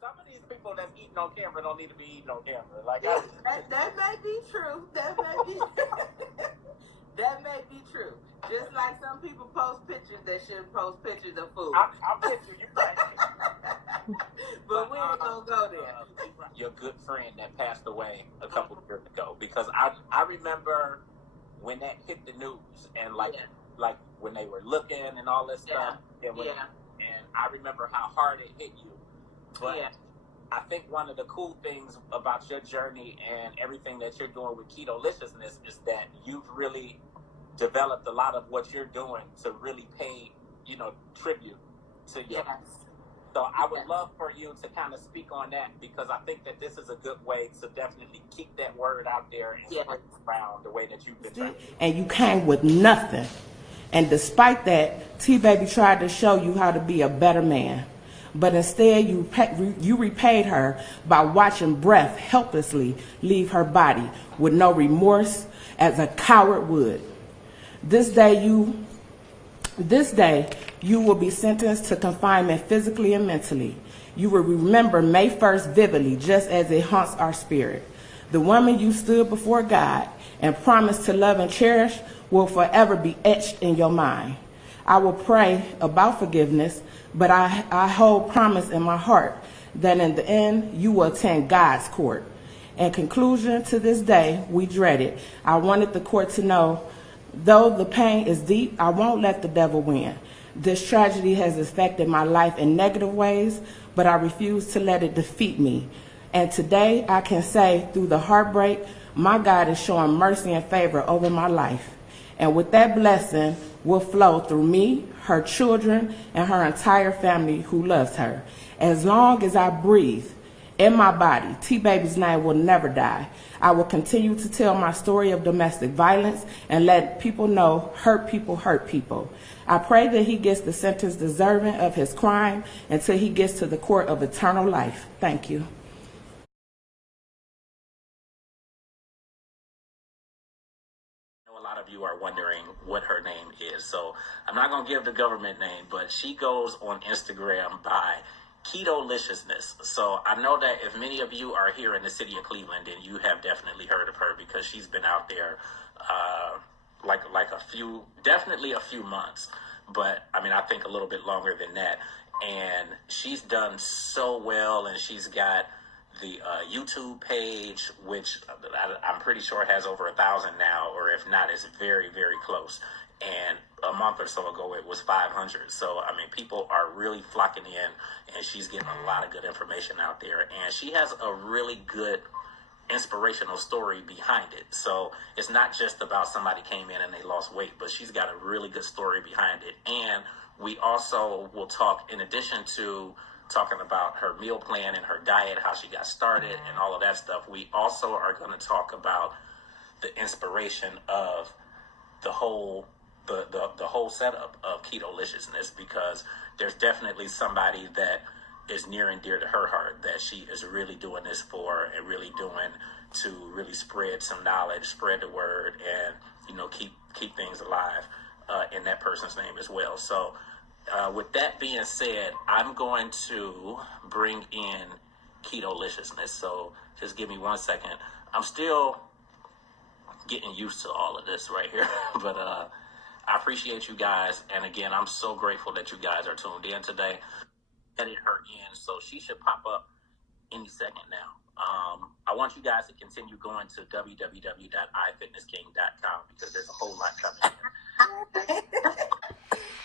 some of these people that's eating on camera don't need to be eating on camera. Like that may be true. That may be that may be true. Just like some people post pictures that shouldn't post pictures of food. I'm with you. You're right. But we ain't gonna go there. Your good friend that passed away a couple of years ago, because I remember when that hit the news and like when they were looking and all this stuff. And I remember how hard it hit you. But I think one of the cool things about your journey and everything that you're doing with Ketoliciousness is that you've really developed a lot of what you're doing to really pay, tribute to your. So I would love for you to kind of speak on that, because I think that this is a good way to definitely keep that word out there and spread it around the way that you've been trying. And you came with nothing. And despite that, T-Baby tried to show you how to be a better man. But instead, you repaid her by watching breath helplessly leave her body with no remorse, as a coward would. This day, you will be sentenced to confinement physically and mentally. You will remember May 1st vividly, just as it haunts our spirit. The woman you stood before God and promised to love and cherish will forever be etched in your mind. I will pray about forgiveness, but I hold promise in my heart that in the end, you will attend God's court. In conclusion, to this day, we dread it. I wanted the court to know, though the pain is deep, I won't let the devil win. This tragedy has affected my life in negative ways, but I refuse to let it defeat me. And today, I can say, through the heartbreak, my God is showing mercy and favor over my life. And with that blessing will flow through me, her children, and her entire family who loves her. As long as I breathe in my body, T-Baby's name will never die. I will continue to tell my story of domestic violence and let people know hurt people hurt people. I pray that he gets the sentence deserving of his crime until he gets to the court of eternal life. Thank you. A lot of you are wondering what her name is, so I'm not going to give the government name, but she goes on Instagram by Ketoliciousness. So I know that if many of you are here in the city of Cleveland, then you have definitely heard of her, because she's been out there definitely a few months, but I mean, I think a little bit longer than that. And she's done so well, and she's got the YouTube page, which I'm pretty sure has over 1,000 now, or if not, it's very, very close. And a month or so ago, it was 500. So, I mean, people are really flocking in, and she's getting a lot of good information out there. And she has a really good inspirational story behind it. So it's not just about somebody came in and they lost weight, but she's got a really good story behind it. And we also will talk, in addition to talking about her meal plan and her diet, how she got started and all of that stuff, we also are going to talk about the inspiration of the whole the whole setup of Ketoliciousness, because there's definitely somebody that is near and dear to her heart that she is really doing this for, and really doing to really spread some knowledge, spread the word, and keep things alive in that person's name as well. So with that being said, I'm going to bring in Ketoliciousness. So just give me 1 second. I'm still getting used to all of this right here, but I appreciate you guys, and again, I'm so grateful that you guys are tuned in today. Edit her in, so she should pop up any second now. I want you guys to continue going to www.ifitnessking.com, because there's a whole lot coming.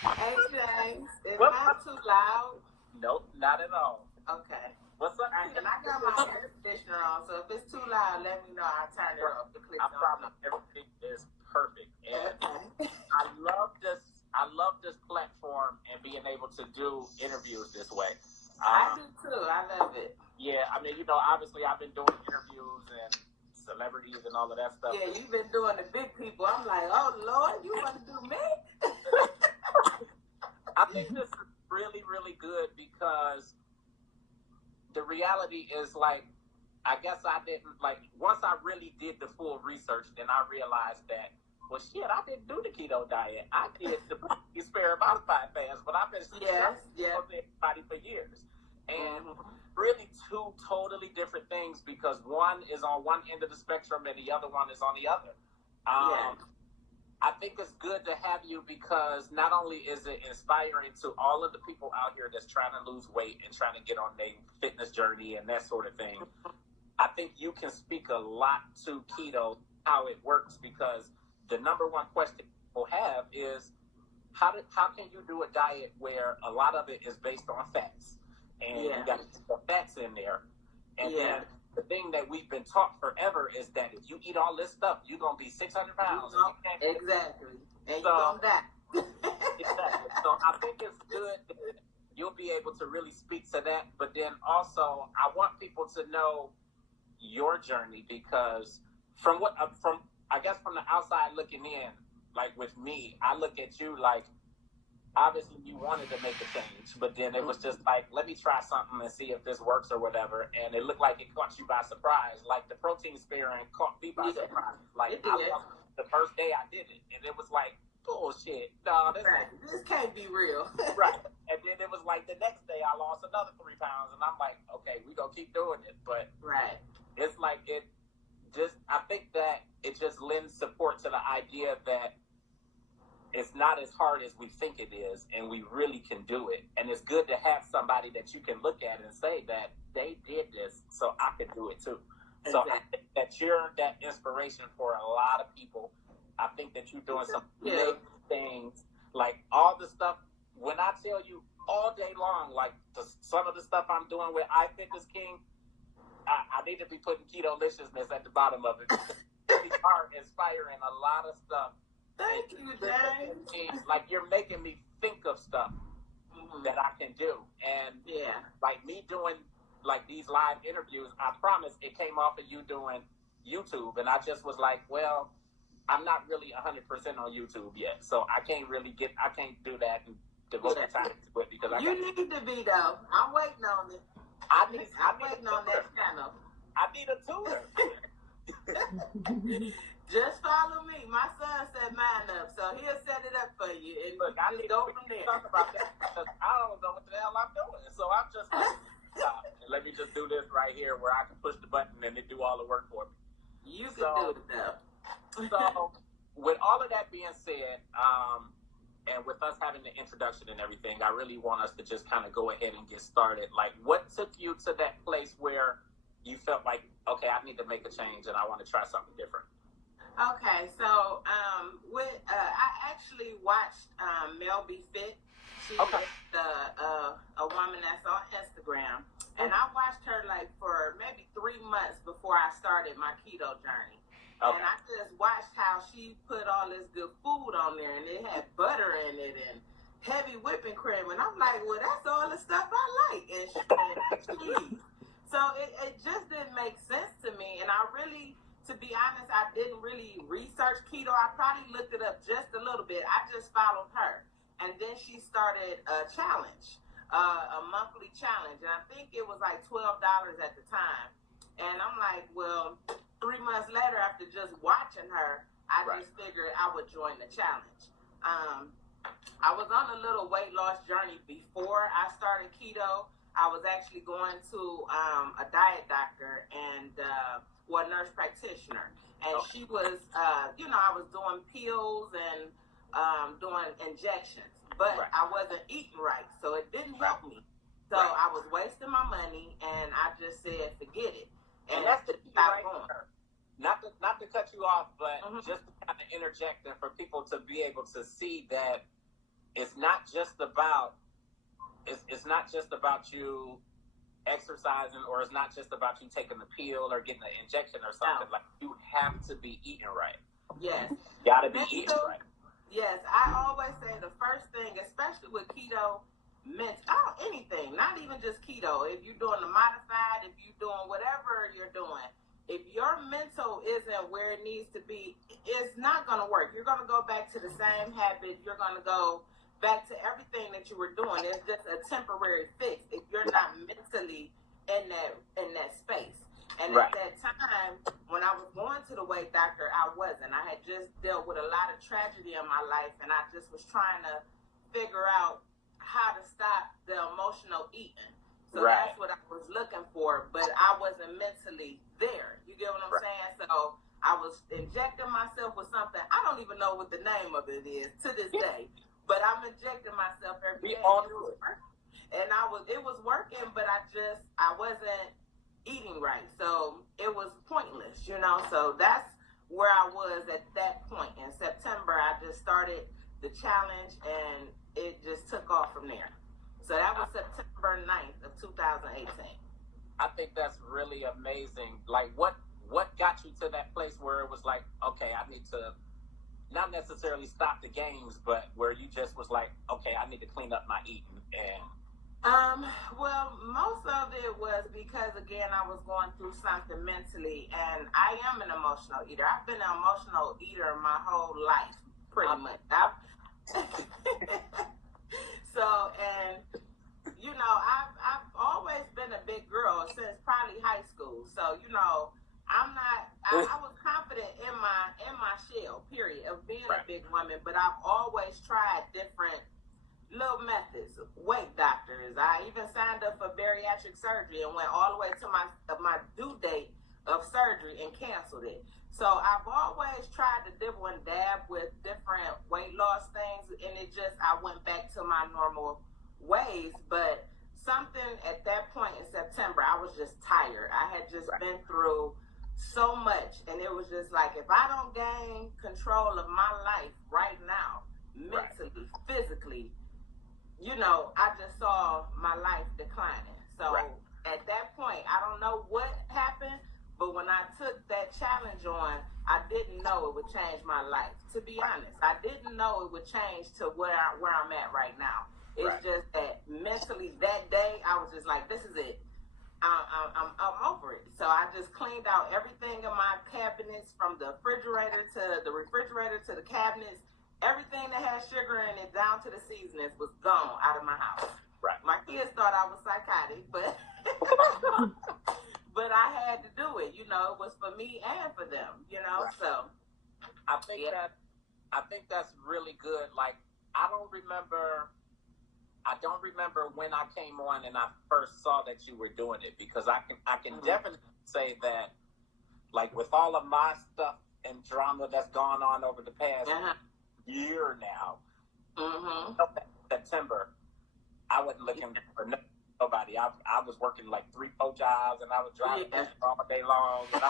Hey, James, it's not too loud. Nope, not at all. Okay. What's up? And I got my air conditioner on, so if it's too loud, let me know. I'll turn it off. I promise everything is perfect. And I love this platform and being able to do interviews this way. I do too. I love it. Yeah, I mean, obviously I've been doing interviews and celebrities and all of that stuff. Yeah, you've been doing the big people. I'm like, oh Lord, you want to do me? I think this is really, really good, because the reality is, like, I guess I didn't, like, once I really did the full research, then I realized that, well, shit, I didn't do the keto diet. I did the spare modified fast, but I've been everybody for years. And really two totally different things because one is on one end of the spectrum and the other one is on the other. I think it's good to have you because not only is it inspiring to all of the people out here that's trying to lose weight and trying to get on their fitness journey and that sort of thing, I think you can speak a lot to keto, how it works, because the number one question people have is how can you do a diet where a lot of it is based on fats and you got to put the fats in there, and then the thing that we've been taught forever is that if you eat all this stuff, you're gonna be 600 pounds. Exactly, and you're gonna die. Exactly. So I think it's good that you'll be able to really speak to that, but then also I want people to know your journey because from I guess from the outside looking in, like with me, I look at you like obviously you wanted to make a change, but then it was just like, let me try something and see if this works or whatever. And it looked like it caught you by surprise. Like the protein sparing caught me by surprise. Like the first day I did it, and it was like, bullshit. No, this can't be real. Right. And then it was like the next day I lost another 3 pounds, and I'm like, okay, we gonna keep doing it. But it's like I think that it just lends support to the idea that it's not as hard as we think it is, and we really can do it. And it's good to have somebody that you can look at and say that they did this, so I can do it too. Exactly. So I think that you're that inspiration for a lot of people. I think that you're doing some big things, like all the stuff. When I tell you all day long, like some of the stuff I'm doing with Ifitnessking, I need to be putting Ketoliciousness at the bottom of it. You are inspiring a lot of stuff. Thank you, James. Like you're making me think of stuff that I can do, and like me doing like these live interviews. I promise it came off of you doing YouTube, and I just was like, well, I'm not really 100% on YouTube yet, so I can't do that and devote the time to it because you need to be though. I'm waiting on it. I'm waiting on that channel. I need a tutor. Just follow me. My son set mine up, so he'll set it up for you. And look, I need to go from there. Talk about that because I don't know what the hell I'm doing. So I'm just like, let me just do this right here where I can push the button and it do all the work for me. You can do it though. So with all of that being said, and with us having the introduction and everything, I really want us to just kind of go ahead and get started. Like, what took you to that place where you felt like, okay, I need to make a change and I want to try something different? Okay, so I actually watched Mel Be Fit. She's a woman that's on Instagram, and I watched her like for maybe 3 months before I started my keto journey. And I just watched how she put all this good food on there, and it had butter in it and heavy whipping cream, and I'm like, well, that's all the stuff I like, and she had cheese. So it just didn't make sense to me, and I really, to be honest, I didn't really research keto. I probably looked it up just a little bit. I just followed her. And then she started a challenge, a monthly challenge. And I think it was like $12 at the time. And I'm like, well, 3 months later, after just watching her, I just figured I would join the challenge. I was on a little weight loss journey before I started keto. I was actually going to a diet doctor and a nurse practitioner. And she was, I was doing pills and doing injections. But I wasn't eating right, so it didn't help me. So I was wasting my money, and I just said, forget it. And that's the key right there. Not to cut you off, but just to kind of interject and for people to be able to see that it's not just about you exercising, or it's not just about you taking the pill or getting an injection or something. Like, you have to be eating right. Yes. Gotta be eating right. Yes, I always say the first thing, especially with keto, anything, not even just keto. If you're doing the modified, if you're doing whatever you're doing, if your mental isn't where it needs to be, it's not going to work. You're going to go back to the same habit. You're going to go back to everything that you were doing. It's just a temporary fix if you're not mentally in that space. And at that time, when I was going to the weight doctor, I wasn't. I had just dealt with a lot of tragedy in my life, and I just was trying to figure out how to stop the emotional eating. So that's what I was looking for, but I wasn't mentally there. You get what I'm saying? So I was injecting myself with something. I don't even know what the name of it is to this day, but I'm injecting myself every day. And it was working, but I wasn't eating right. So it was pointless, you know? So that's where I was at that point. In September, I just started the challenge and it just took off from there. So that was September 9th of 2018. I think that's really amazing. Like, what got you to that place where it was like, okay, I need to not necessarily stop the games, but where you just was like, okay, I need to clean up my eating? And well, most of it was because, again, I was going through something mentally, and I am an emotional eater. I've been an emotional eater my whole life, pretty much. So, and you know, I've always been a big girl since probably high school. So, you know, I was confident in my shell, period, of being a big woman, but I've always tried different little methods, weight doctors. I even signed up for bariatric surgery and went all the way to my due date of surgery and canceled it. So I've always tried to dibble and dab with different weight loss things, and I went back to my normal ways. But something at that point in September, I was just tired. I had just been through so much, and it was just like, if I don't gain control of my life right now, mentally, physically, you know, I just saw my life declining. So at that point, I don't know what happened, but when I took that challenge on, I didn't know it would change my life. To be honest, I didn't know it would change to where I'm at right now. It's just that mentally that day, I was just like, this is it. I'm over it. So I just cleaned out everything in my cabinets, from the refrigerator to the cabinets. Everything that had sugar in it, down to the seasonings, was gone out of my house. My kids thought I was psychotic, but but I had to do it. You know, it was for me and for them. You know, so I think that's really good. Like, I don't remember when I came on and I first saw that you were doing it, because I can definitely say that, like, with all of my stuff and drama that's gone on over the past year now, September, I wasn't looking for nobody. I was working like 3-4 jobs, and I was driving all day long, and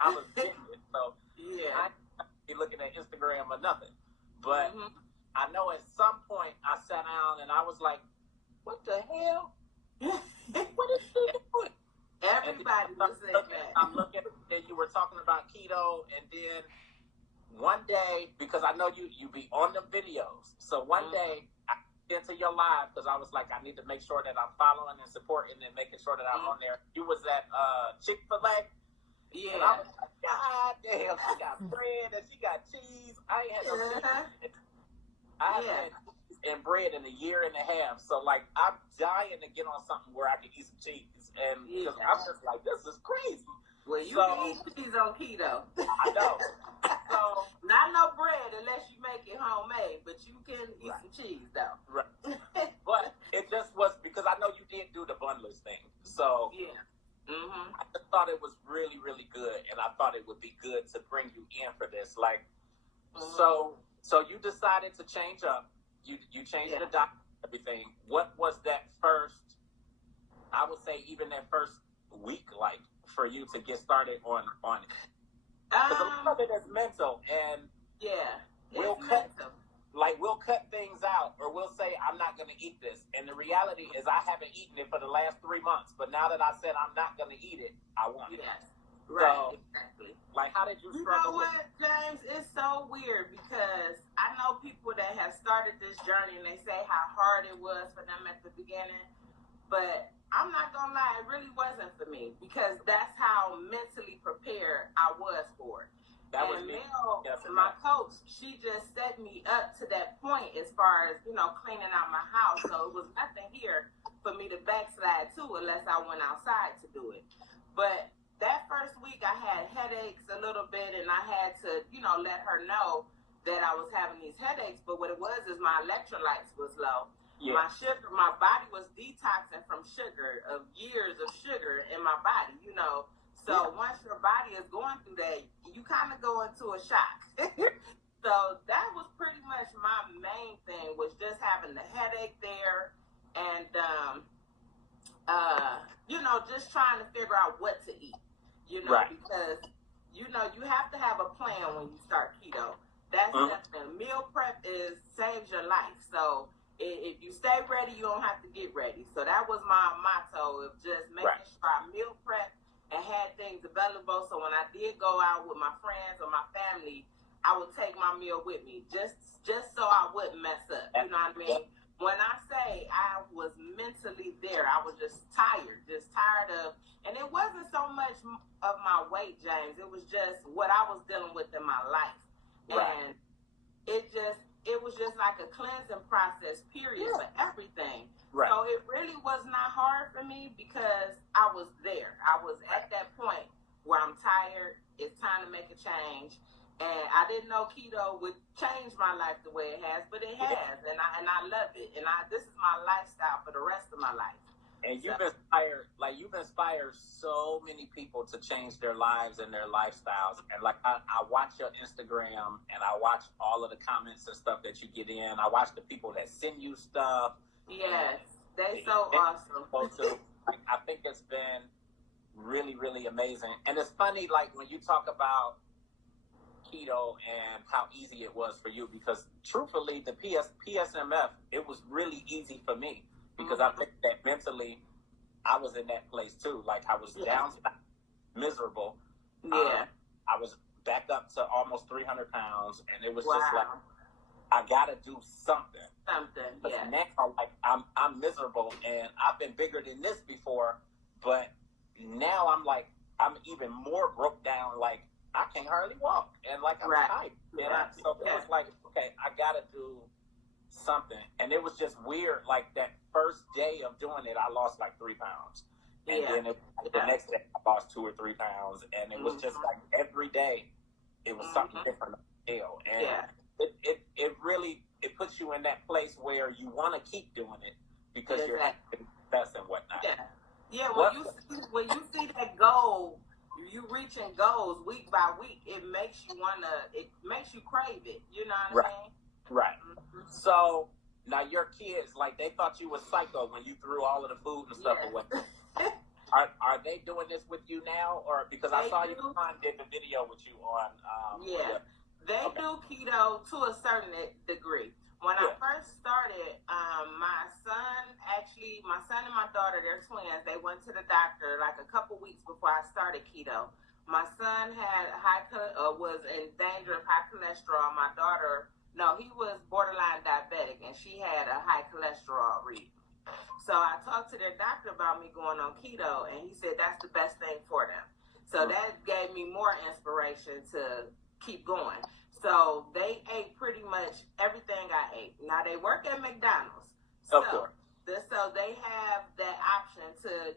I was getting it. So I didn't be looking at Instagram or nothing. But I know at some point I sat down and I was like, what the hell? What is she doing? Everybody was saying that. I'm looking, and you were talking about keto, and then one day, because I know you be on the videos, so one day I went into your live, because I was like, I need to make sure that I'm following and supporting and making sure that I'm on there. You was at Chick-fil-A. Yeah. And I was like, God damn, she got bread and she got cheese. I ain't had no cheese. I haven't had cheese and bread in a year and a half. So, like, I'm dying to get on something where I can eat some cheese. And I'm just like, this is crazy. Well, you can eat cheese on keto. I know. So, not no bread unless you make it homemade, but you can eat some cheese, though. But it just was because I know you did do the bundlers thing. So, I just thought it was really, really good, and I thought it would be good to bring you in for this. Like, so you decided to change up. You changed the diet, everything. What was that first? I would say even that first week, like, for you to get started on it. Because a lot of it is mental, and we'll cut things out, or we'll say, I'm not going to eat this. And the reality is I haven't eaten it for the last 3 months. But now that I said I'm not going to eat it, I want it. Right, exactly. Like, how did you struggle with it? James, it's so weird, because I know people that have started this journey, and they say how hard it was for them at the beginning. But I'm not going to lie, it really wasn't for me, because that's how mentally prepared I was for it. Mel, my coach, she just set me up to that point as far as, you know, cleaning out my house. So it was nothing here for me to backslide to unless I went outside to do it. But that first week I had headaches a little bit, and I had to, you know, let her know that I was having these headaches. But what it was is my electrolytes was low. my body was detoxing from sugar, of years of sugar in my body, So once your body is going through that, you kind of go into a shock. So that was pretty much my main thing, was just having the headache there, and just trying to figure out what to eat, because you have to have a plan when you start keto. That's definitely, meal prep saves your life. So if you stay ready, you don't have to get ready. So that was my motto, of just making sure I meal prep and had things available. So when I did go out with my friends or my family, I would take my meal with me, just so I wouldn't mess up. You know what I mean? When I say I was mentally there, I was just tired of, and it wasn't so much of my weight, James. It was just what I was dealing with in my life. And it was just like a cleansing process, period, for everything. So it really was not hard for me, because I was there. I was at that point where I'm tired. It's time to make a change. And I didn't know keto would change my life the way it has, but it has, and I love it. And this is my lifestyle for the rest of my life. And you've inspired so many people to change their lives and their lifestyles. And like I watch your Instagram, and I watch all of the comments and stuff that you get in. I watch the people that send you stuff. Yes, they so awesome. I think it's been really, really amazing. And it's funny, like when you talk about keto and how easy it was for you, because truthfully, the PSMF, it was really easy for me, because I think that mentally I was in that place too. Like I was down, miserable. I was back up to almost 300 pounds, and it was just like, I gotta do something. Now, like I'm miserable, and I've been bigger than this before, but now I'm even more broke down. Like I can't hardly walk, and like I'm tired. So it was like, okay, I gotta do something. And it was just weird. Like that first day of doing it, I lost like 3 pounds, and then the next day I lost 2 or 3 pounds, and it was just like every day it was something different. And it really puts you in that place where you want to keep doing it, because you're having success and whatnot. When you see that goal, you reaching goals week by week, it makes you crave it. You know what I mean? Right. So now your kids, like, they thought you was psycho when you threw all of the food and stuff away. Are they doing this with you now, or because I saw you did the video with you on? They do keto to a certain degree. When I first started, my son and my daughter, they're twins. They went to the doctor like a couple weeks before I started keto. My son had was in danger of high cholesterol. My daughter, no, he was borderline diabetic, and she had a high cholesterol read. So I talked to their doctor about me going on keto, and he said that's the best thing for them. So that gave me more inspiration to keep going. So they ate pretty much everything I ate. Now they work at McDonald's. So they have that option to,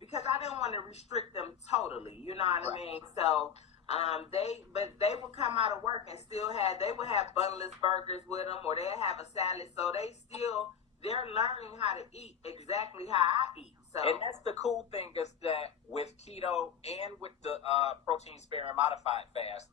because I didn't want to restrict them totally, you know what I mean? So they would come out of work and they would have bunless burgers with them, or they'd have a salad. So they're learning how to eat exactly how I eat. So, and that's the cool thing, is that with keto and with the protein sparing modified fast,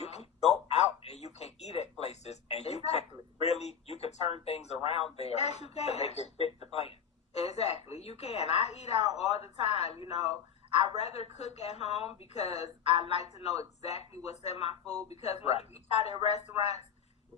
you can go out and you can eat at places, and you can turn things around there to make it fit the plan. Exactly, you can. I eat out all the time. I rather cook at home, because I like to know exactly what's in my food. Because when you eat out at restaurants,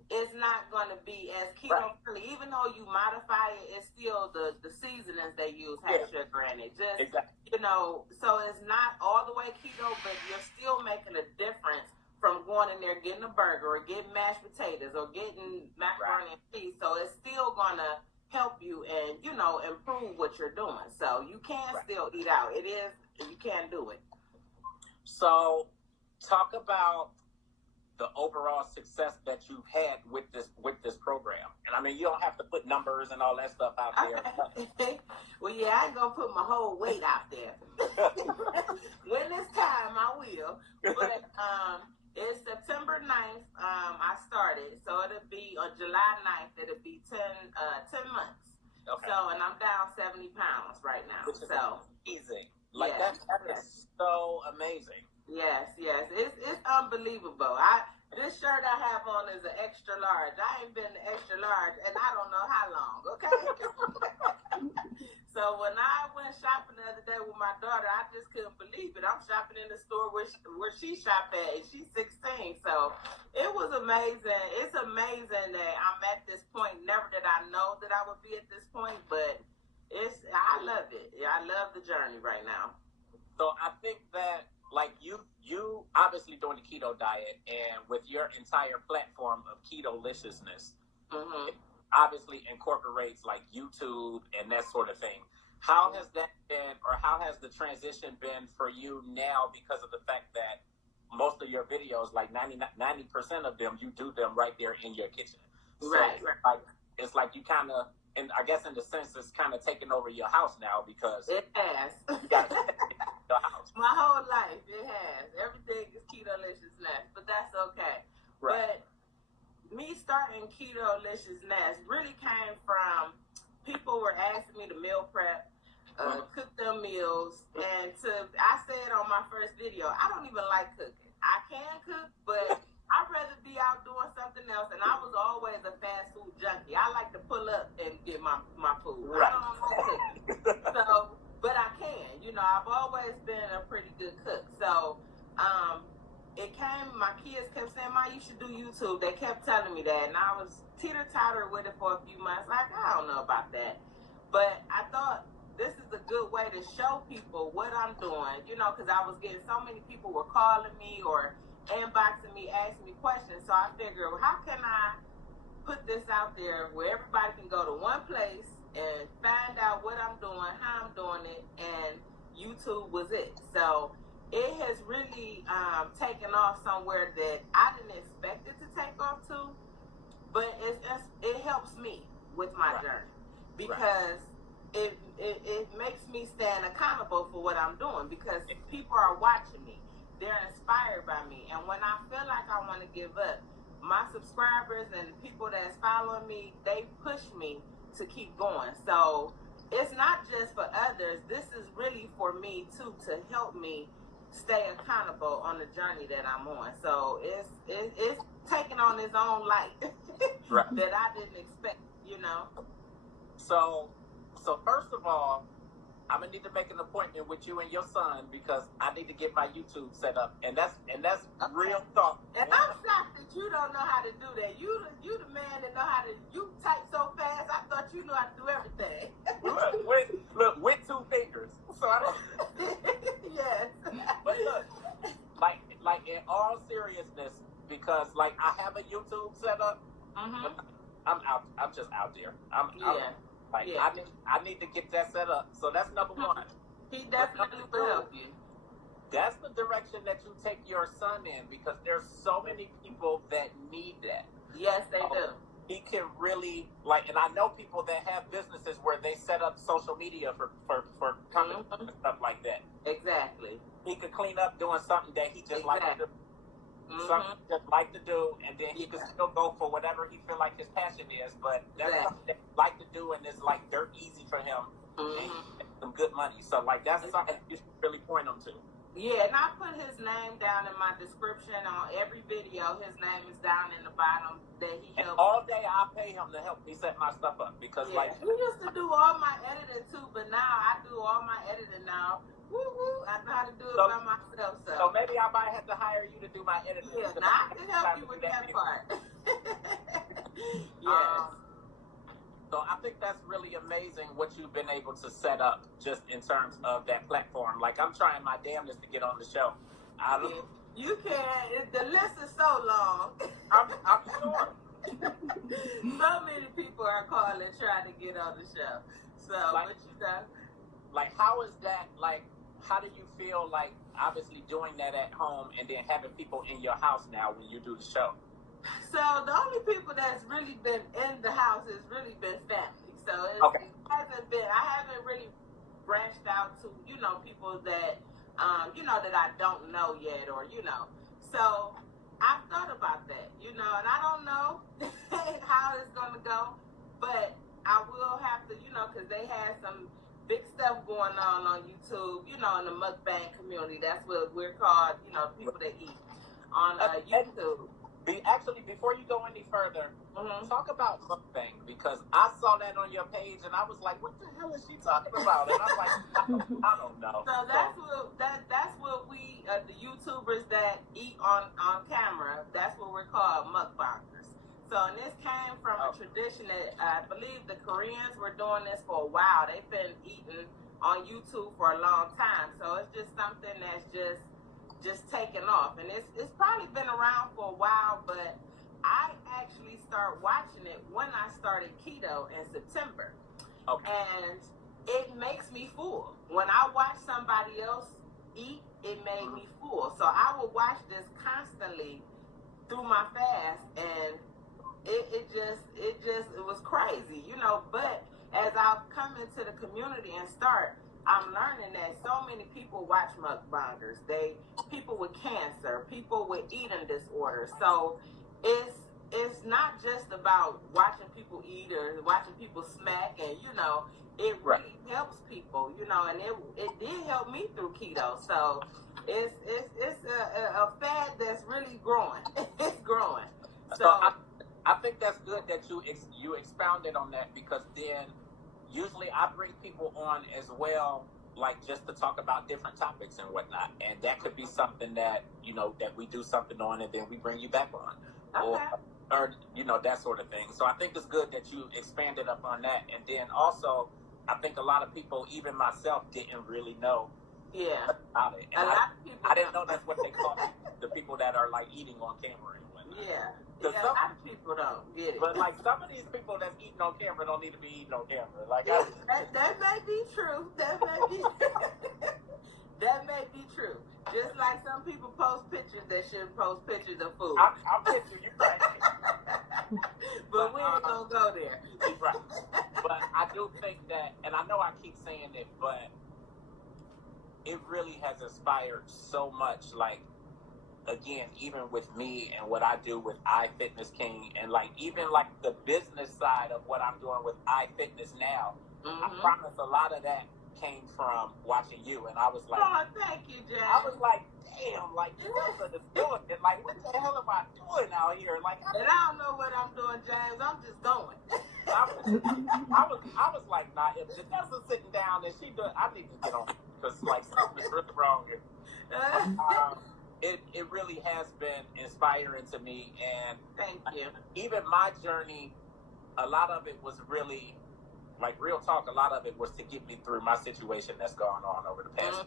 it's not going to be as keto friendly. Even though you modify it, it's still the seasonings they use have sugar in it. So it's not all the way keto, but you're still making a difference from going in there getting a burger or getting mashed potatoes or getting macaroni and cheese. So it's still going to help you and, improve what you're doing. So you can still eat out. You can do it. So talk about the overall success that you've had with this program. And I mean, you don't have to put numbers and all that stuff out there. Well, I ain't going to put my whole weight out there. When it's time, I will. But it's September 9th. I started. So it'll be on July 9th. It'll be 10 months. Okay. So, and I'm down 70 pounds right now. Which is so amazing. Like yes, that is so amazing. Yes, it's unbelievable. This shirt I have on is an extra large. I ain't been extra large, and I don't know how long. Okay. So when I went shopping the other day with my daughter, I just couldn't believe it. I'm shopping in the store where she shopped at, and she's 16. So it was amazing. It's amazing that I'm at this point. Never did I know that I would be at this point, but I love it. I love the journey right now. So I think that like you obviously doing the keto diet, and with your entire platform of Ketoliciousness, mm-hmm. it obviously incorporates like YouTube and that sort of thing. How has that been, or how has the transition been for you now, because of the fact that most of your videos, like 90% of them, you do them right there in your kitchen. So right. Like, it's like you kind of, and I guess in the sense it's kind of taking over your house now, because it has. You got your house. My whole life, it has. Everything is Ketolicious Nest, but that's okay. Right. But me starting Ketolicious Nest really came from people were asking me to meal prep, cook them meals, and I said on my first video, I don't even like cooking. I can cook, but I'd rather be out doing something else, and I was always a fast food junkie. I like to pull up and get my food. Right. I don't like cooking. So, but I can. I've always been a pretty good cook. So, it came, my kids kept saying, "Ma, you should do YouTube." They kept telling me that, and I was teeter-totter with it for a few months. Like, I don't know about that. But I thought this is a good way to show people what I'm doing, because I was getting so many people were calling me or inboxing me, asking me questions. So I figured, well, how can I put this out there where everybody can go to one place and find out what I'm doing, how I'm doing it, and YouTube was it. So it has really taken off somewhere that I didn't expect it to take off to, but it helps me with my journey, because it makes me stand accountable for what I'm doing, because people are watching me. They're inspired by me. And when I feel like I want to give up, my subscribers and people that's following me, they push me to keep going. So it's not just for others. This is really for me too, to help me stay accountable on the journey that I'm on. So it's taking on its own light that I didn't expect, So first of all, I'm gonna need to make an appointment with you and your son, because I need to get my YouTube set up, and that's real talk. And I'm shocked that you don't know how to do that. You the man that know how to. You type so fast. I thought you knew how to do everything. look, with 2 fingers. So I don't. Yes. But look, like in all seriousness, because like I have a YouTube set up, but I'm just out there. I need to get that set up. So that's number one. He definitely will help you. That's the direction that you take your son in, because there's so many people that need that. Yes, they do. He can really and I know people that have businesses where they set up social media for companies and stuff like that. Exactly. He could clean up doing something that he just likes to do. Something he just like to do, and then he can still go for whatever he feel like his passion is. But that's something that he like to do, and it's like dirt easy for him. Some good money. So that's something you should really point him to. Yeah, and I put his name down in my description on every video. His name is down in the bottom that he helped. And all day I pay him to help me set my stuff up, because he used to do all my editing too, but now I do all my editing now. Woo woo! I know how to do it by myself. So maybe I might have to hire you to do my editing. Yeah, now I can help you with that part. Yes. So I think that's really amazing what you've been able to set up, just in terms of that platform. Like, I'm trying my damnedest to get on the show. You can. The list is so long. I'm sure. So many people are calling trying to get on the show. So, how is that? How do you feel obviously doing that at home, and then having people in your house now when you do the show? So the only people that's really been in the house has really been family. So it hasn't been. I haven't really branched out to people that that I don't know yet, or So I've thought about that, and I don't know how it's gonna go, but I will have to, because they had some big stuff going on YouTube, in the mukbang community. That's what we're called, people that eat on YouTube. Actually, before you go any further, talk about mukbang, because I saw that on your page and I was like, what the hell is she talking about? And I'm like, I don't know. So that's what we the YouTubers that eat on camera, that's what we're called, mukbangers. So, and this came from a tradition that I believe the Koreans were doing this for a while. They've been eating on YouTube for a long time. So it's just something that's just taken off, and it's probably been around for a while, but I actually started watching it when I started keto in September. And it makes me full. When I watch somebody else eat, it made me full. So I would watch this constantly through my fast, and it was crazy, but as I've come into the community and I'm learning that so many people watch mukbangers. People with cancer, people with eating disorders. So it's not just about watching people eat or watching people smack, and it really helps people, and it did help me through keto. So it's a fad that's really growing. It's growing. So I think that's good that you expounded on that, because then usually I bring people on as well, like just to talk about different topics and whatnot, and that could be something that that we do something on, and then we bring you back on, or that sort of thing. So I think it's good that you expanded up on that, and then also I think a lot of people, even myself, didn't really know about it. And a lot of people I didn't know that's what they call the people that are like eating on camera and whatnot. Yeah. A lot of people don't get it. But like some of these people that's eating on camera don't need to be eating on camera. Like that may be true. That may be true. Just like some people post pictures that shouldn't post pictures of food. I'm picturing you right. But we ain't gonna go there. Right. But I do think that, and I know I keep saying it, but it really has inspired so much. Like, again, even with me and what I do with Ifitnessking, and like even like the business side of what I'm doing with iFitness now, I promise a lot of that came from watching you. And I was like, oh, thank you, James. I was like, damn, like you is doing it. Like, what the hell am I doing out here? Like, I don't know what I'm doing, James. I'm just going. I was like, nah, if Janessa's sitting down and she doing, I need to get on, because like something is really wrong here. It really has been inspiring to me, and thank you. Even my journey, a lot of it was really, like real talk, a lot of it was to get me through my situation that's gone on over the past.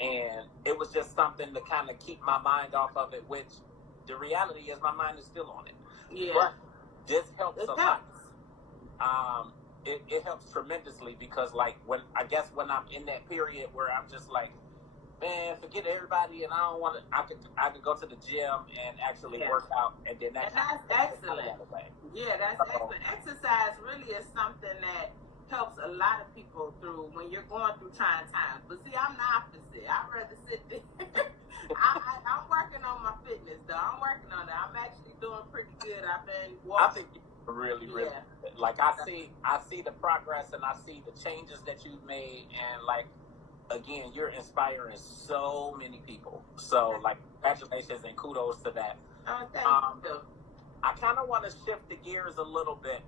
And it was just something to kind of keep my mind off of it, which the reality is my mind is still on it. Yeah. But this helps a lot. It helps tremendously, because like when I'm in that period where I'm just like, man, forget everybody, and I don't want to. I could go to the gym and actually work out, and then that's excellent. Yeah, that's excellent. Exercise really is something that helps a lot of people through when you're going through trying times. But see, I'm the opposite. I'd rather sit there. I'm working on my fitness, though. I'm working on it. I'm actually doing pretty good. I've been walking. I think you're really good. Like I see the progress, and I see the changes that you've made, and like. Again, you're inspiring so many people. So, like, congratulations and kudos to that. Oh, thank you. I kind of want to shift the gears a little bit.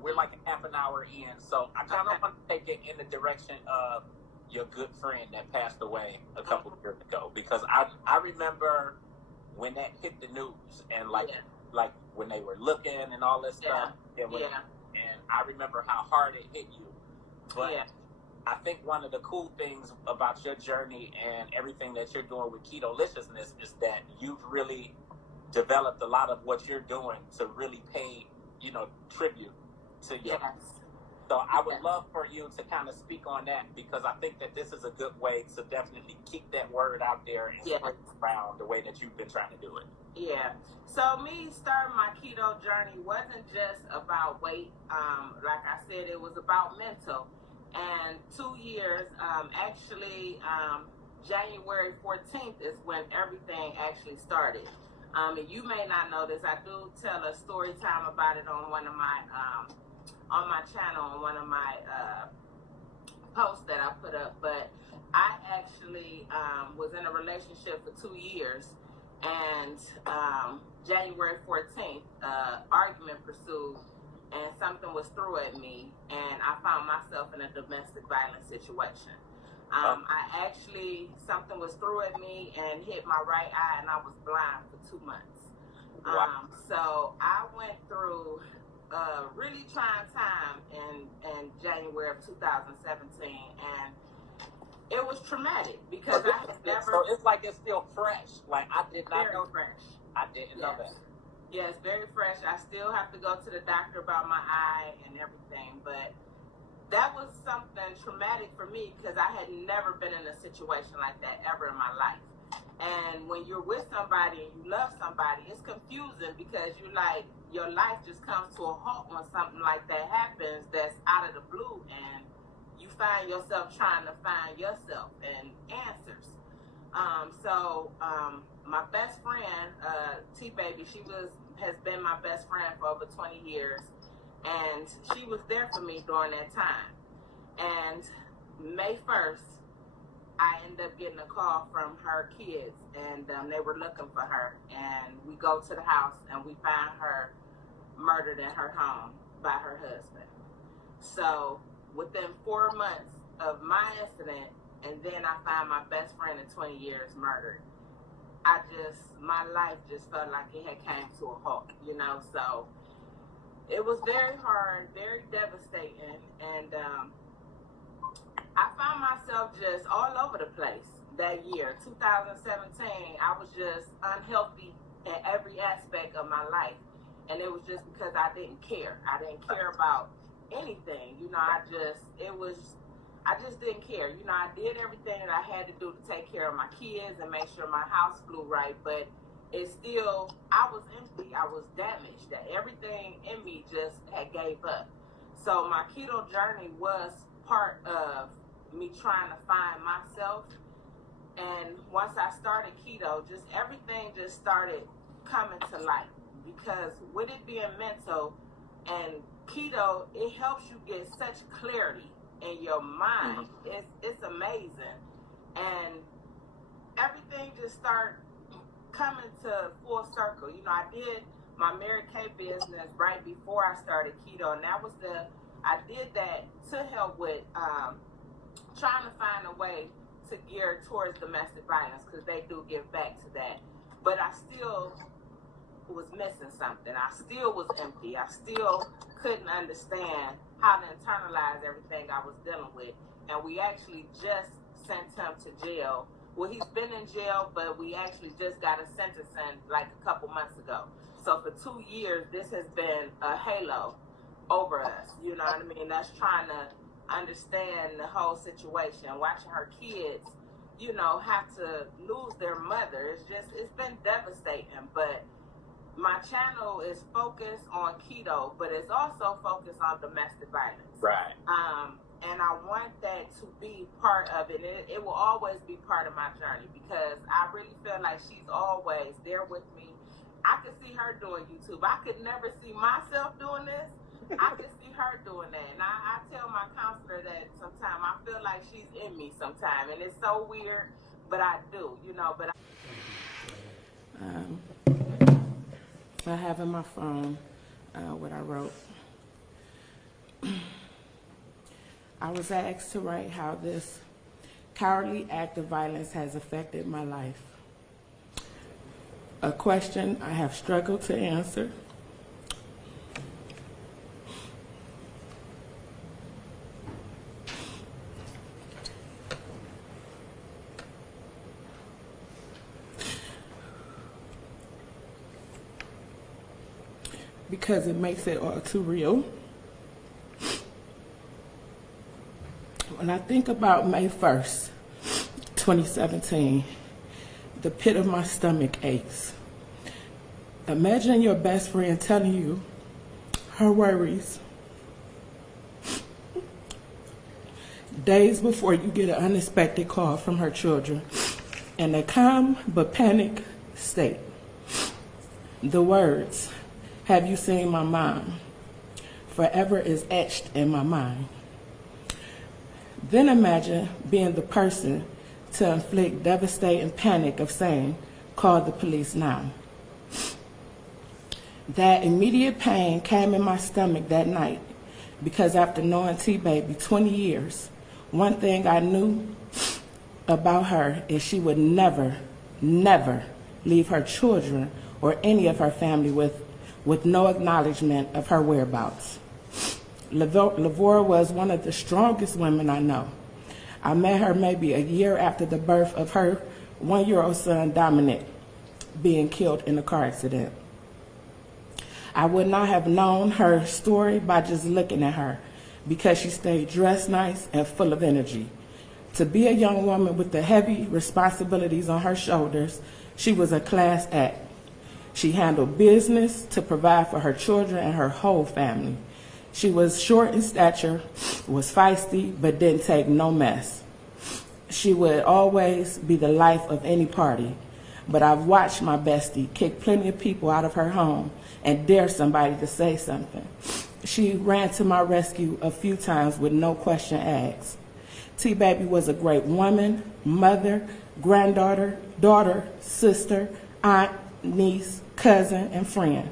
We're like a half an hour in, so I kind of want to take it in the direction of your good friend that passed away a couple of years ago, because I remember when that hit the news, and like when they were looking and all this stuff, and I remember how hard it hit you, but. I think one of the cool things about your journey and everything that you're doing with Ketoliciousness is that you've really developed a lot of what you're doing to really pay, tribute to you. So I would love for you to kind of speak on that, because I think that this is a good way to definitely keep that word out there and spread it around the way that you've been trying to do it. Yeah. So me starting my keto journey wasn't just about weight. Like I said, it was about mental. And 2 years, January 14th is when everything actually started. And you may not know this. I do tell a story time about it on one of my on my channel on one of my posts that I put up, but I actually was in a relationship for 2 years, and January 14th, argument pursued, and something was threw at me, and I found myself in a domestic violence situation. Something was threw at me and hit my right eye, and I was blind for 2 months. Wow. So I went through a really trying time in January of 2017, and it was traumatic because I had never. So it's like it's still fresh. Like I did not know. Fresh. I didn't know that. Yes, very fresh. I still have to go to the doctor about my eye and everything, but that was something traumatic for me because I had never been in a situation like that ever in my life. And when you're with somebody and you love somebody, it's confusing because you're like, your life just comes to a halt when something like that happens that's out of the blue, and you find yourself trying to find yourself and answers. My best friend, T-Baby, has been my best friend for over 20 years, and she was there for me during that time. And May 1st, I ended up getting a call from her kids, and they were looking for her. And we go to the house, and we find her murdered in her home by her husband. So within 4 months of my incident, and then I find my best friend in 20 years murdered, my life just felt like it had came to a halt, you know. So it was very hard, very devastating, and I found myself just all over the place that year. 2017, I was just unhealthy in every aspect of my life, and it was just because I didn't care. I didn't care about anything, you know. I just didn't care. You know, I did everything that I had to do to take care of my kids and make sure my house flew right, but I was empty. I was damaged. That everything in me just had gave up. So my keto journey was part of me trying to find myself. And once I started keto, just everything just started coming to light, because with it being mental and keto, it helps you get such clarity in your mind. It's amazing. And everything just started coming to full circle. You know, I did my Mary Kay business right before I started keto, and I did that to help with trying to find a way to gear towards domestic violence, because they do give back to that. But I still was missing something. I still was empty. I still couldn't understand how to internalize everything I was dealing with. And we actually just sent him to jail. Well, he's been in jail, but we actually just got a sentencing like a couple months ago. So for 2 years, this has been a halo over us. You know what I mean? That's trying to understand the whole situation, watching her kids, you know, have to lose their mother. It's been devastating. But my channel is focused on keto, but it's also focused on domestic violence. Right. And I want that to be part of it. It will always be part of my journey, because I really feel like she's always there with me. I could see her doing YouTube. I could never see myself doing this. I could see her doing that. And I tell my counselor that sometimes I feel like she's in me sometimes. And it's so weird, but I do, you know. But I have in my phone what I wrote. I was asked to write how this cowardly act of violence has affected my life. A question I have struggled to answer. Because it makes it all too real. When I think about May 1st, 2017, the pit of my stomach aches. Imagine your best friend telling you her worries days before you get an unexpected call from her children in a calm but panicked state. The words, "Have you seen my mom?" forever is etched in my mind. Then imagine being the person to inflict devastating panic of saying, call the police now. That immediate pain came in my stomach that night because after knowing T-Baby 20 years, one thing I knew about her is she would never, never leave her children or any of her family with no acknowledgement of her whereabouts. Lavora was one of the strongest women I know. I met her maybe a year after the birth of her 1-year-old son, Dominic, being killed in a car accident. I would not have known her story by just looking at her because she stayed dressed nice and full of energy. To be a young woman with the heavy responsibilities on her shoulders, she was a class act. She handled business to provide for her children and her whole family. She was short in stature, was feisty, but didn't take no mess. She would always be the life of any party. But I've watched my bestie kick plenty of people out of her home and dare somebody to say something. She ran to my rescue a few times with no question asked. T-Baby was a great woman, mother, granddaughter, daughter, sister, aunt, niece, cousin, and friend.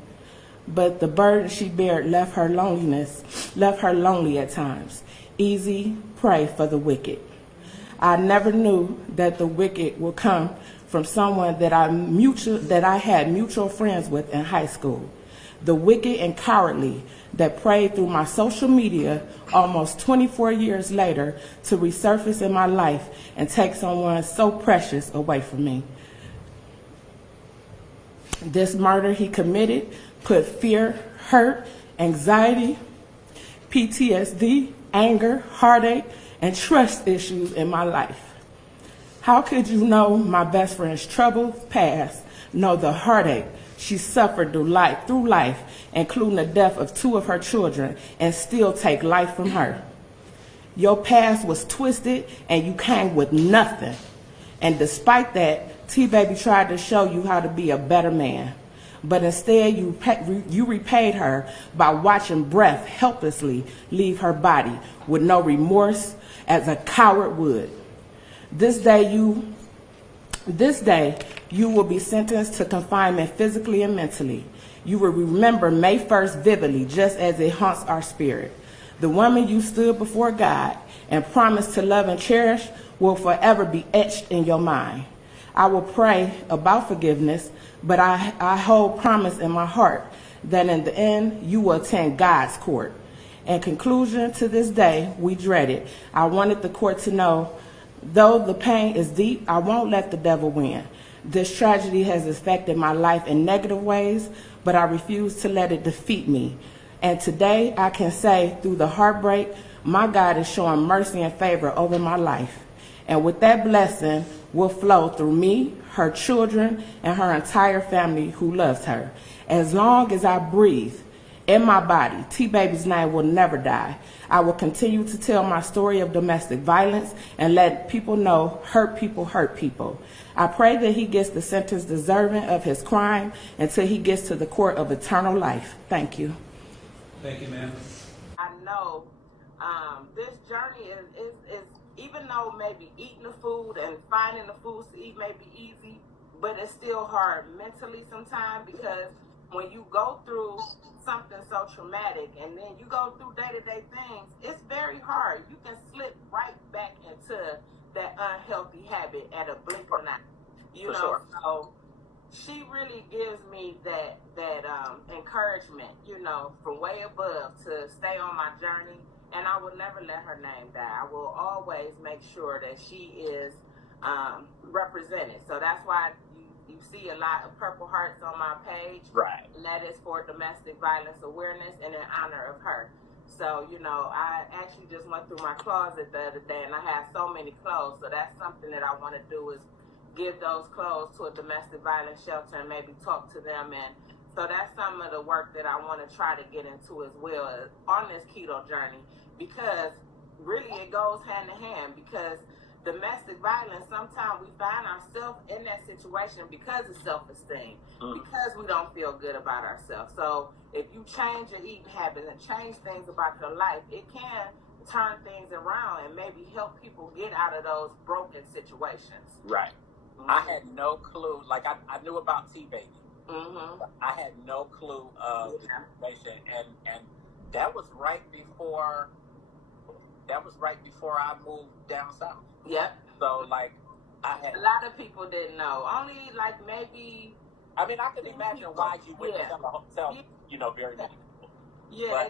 But the burden she bared left her lonely at times. Easy prey for the wicked. I never knew that the wicked would come from someone that I had mutual friends with in high school. The wicked and cowardly that preyed through my social media almost 24 years later to resurface in my life and take someone so precious away from me. This murder he committed put fear, hurt, anxiety, PTSD, anger, heartache, and trust issues in my life. How could you know my best friend's troubled past, know the heartache she suffered through life, including the death of 2 of her children, and still take life from her? Your past was twisted and you came with nothing. And despite that, T-Baby tried to show you how to be a better man. But instead, you repaid her by watching breath helplessly leave her body with no remorse as a coward would. This day, you will be sentenced to confinement physically and mentally. You will remember May 1st vividly, just as it haunts our spirit. The woman you stood before God and promised to love and cherish will forever be etched in your mind. I will pray about forgiveness, but I hold promise in my heart that in the end, you will attend God's court. In conclusion, to this day, we dread it. I wanted the court to know, though the pain is deep, I won't let the devil win. This tragedy has affected my life in negative ways, but I refuse to let it defeat me. And today, I can say, through the heartbreak, my God is showing mercy and favor over my life. And with that blessing will flow through me, her children, and her entire family who loves her. As long as I breathe in my body, T-Baby's name will never die. I will continue to tell my story of domestic violence and let people know hurt people hurt people. I pray that he gets the sentence deserving of his crime until he gets to the court of eternal life. Thank you. Thank you, ma'am. I know this journey is even though maybe eating the food and finding the foods to eat may be easy, but it's still hard mentally sometimes, because when you go through something so traumatic and then you go through day-to-day things, it's very hard. You can slip right back into that unhealthy habit at a blink of an eye. You know, sure. So she really gives me that encouragement, you know, from way above to stay on my journey. And I will never let her name die. I will always make sure that she is represented. So that's why you see a lot of purple hearts on my page. Right. And that is for domestic violence awareness and in honor of her. So, you know, I actually just went through my closet the other day and I have so many clothes. So that's something that I want to do, is give those clothes to a domestic violence shelter and maybe talk to them. And so that's some of the work that I want to try to get into as well on this keto journey, because really it goes hand in hand, because domestic violence, sometimes we find ourselves in that situation because of self-esteem, because we don't feel good about ourselves. So if you change your eating habits and change things about your life, it can turn things around and maybe help people get out of those broken situations. Right. I had no clue. Like, I knew about T-Baby. I had no clue of the situation, and that was right before I moved down south. Yep. So, like, I had a lot of people didn't know. Only like maybe. I mean, I can imagine why you wouldn't tell very many people. Yeah.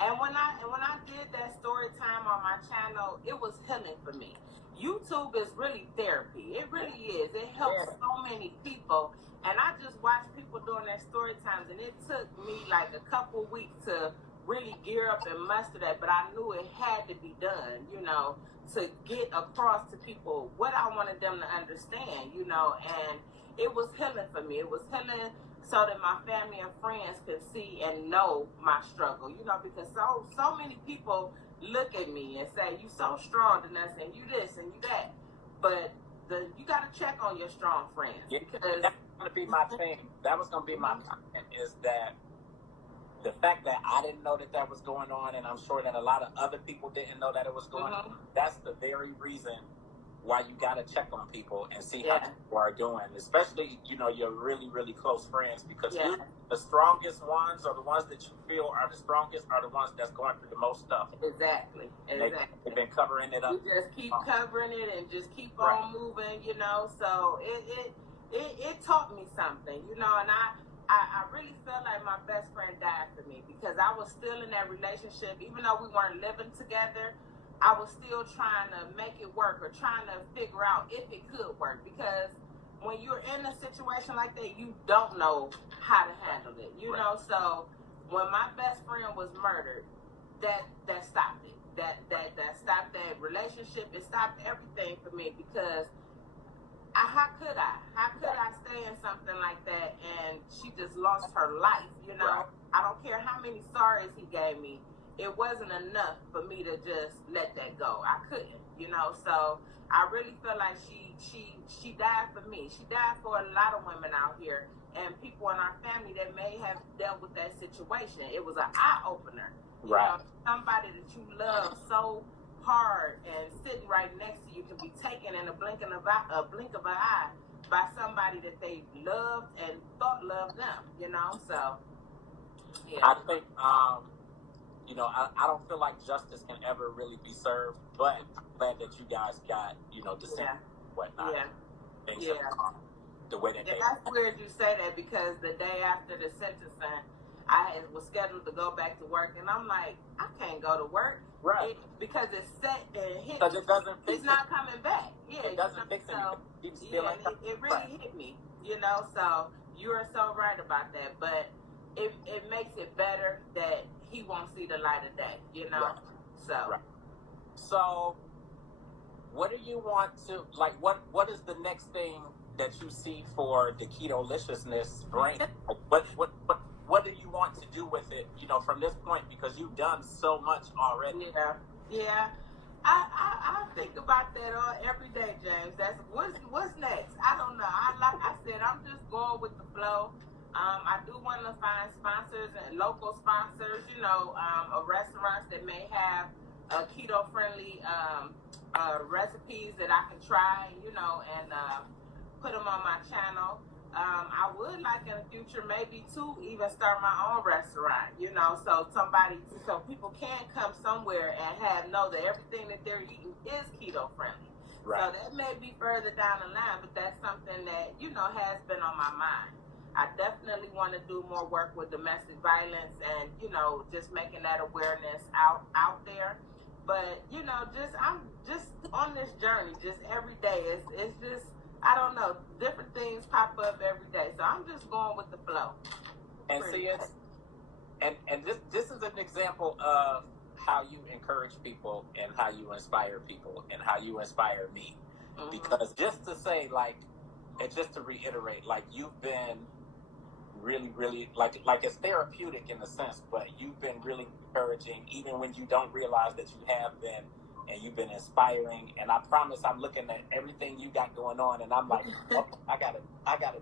And when I did that story time on my channel, it was healing for me. YouTube is really therapy. It really is. It helps so many people. And I just watched people doing their story times, and it took me like a couple weeks to really gear up and muster that, but I knew it had to be done, to get across to people what I wanted them to understand, and it was healing for me. It was healing so that my family and friends could see and know my struggle, because so many people look at me and say, you so strong than us, and you this and you that, but you got to check on your strong friends. Because that's going to be my thing. That was going to be my comment, is that the fact that I didn't know that was going on, and I'm sure that a lot of other people didn't know that it was going on, that's the very reason why you got to check on people and see how people are doing, especially, your really, really close friends, because the strongest ones, or the ones that you feel are the strongest, are the ones that's going through the most stuff. Exactly. They've been covering it up. You just keep covering it and just keep on moving, so it taught me something, and I really felt like my best friend died for me, because I was still in that relationship. Even though we weren't living together, I was still trying to make it work, or trying to figure out if it could work, because when you're in a situation like that, you don't know how to handle it, so when my best friend was murdered, that stopped it. That stopped that relationship. It stopped everything for me, because how could I stay in something like that, and she just lost her life, I don't care how many sorries he gave me, it wasn't enough for me to just let that go. I couldn't, so I really feel like she died for me. She died for a lot of women out here, and people in our family that may have dealt with that situation. It was an eye-opener. Somebody that you love so hard and sitting right next to you can be taken in a blink of an eye by somebody that they loved and thought loved them, so I think I don't feel like justice can ever really be served, but I'm glad that you guys got the sentence, whatnot, things the way that they. That's weird you say that, because the day after the sentencing, I was scheduled to go back to work, and I'm like, I can't go to work. Right. Because it's set and hit. Because it doesn't fix He's not coming back. Yeah. It doesn't fix it. It really hit me, so you are so right about that. But it makes it better that he won't see the light of day, Right. So. Right. So, what do you want to, like, what is the next thing that you see for the Ketoliciousness brand? Like, what do you want to do with it, from this point, because you've done so much already? Yeah. I think about that every day, James. That's what's next. I don't know. Like I said, I'm just going with the flow. I do want to find sponsors and local sponsors, of restaurants that may have keto-friendly recipes that I can try, and put them on my channel. I would like in the future maybe to even start my own restaurant, so people can come somewhere and know that everything that they're eating is keto friendly. Right. So that may be further down the line, but that's something that, has been on my mind. I definitely want to do more work with domestic violence and, just making that awareness out there. But, I'm just on this journey just every day. It's just, I don't know, different things pop up every day. So I'm just going with the flow. And see, this is an example of how you encourage people and how you inspire people and how you inspire me. Mm-hmm. Because just to say, like, and just to reiterate, like, you've been really, really, like it's therapeutic in a sense, but you've been really encouraging, even when you don't realize that you have been, and you've been inspiring. And I promise, I'm looking at everything you got going on, and I'm like, oh, I gotta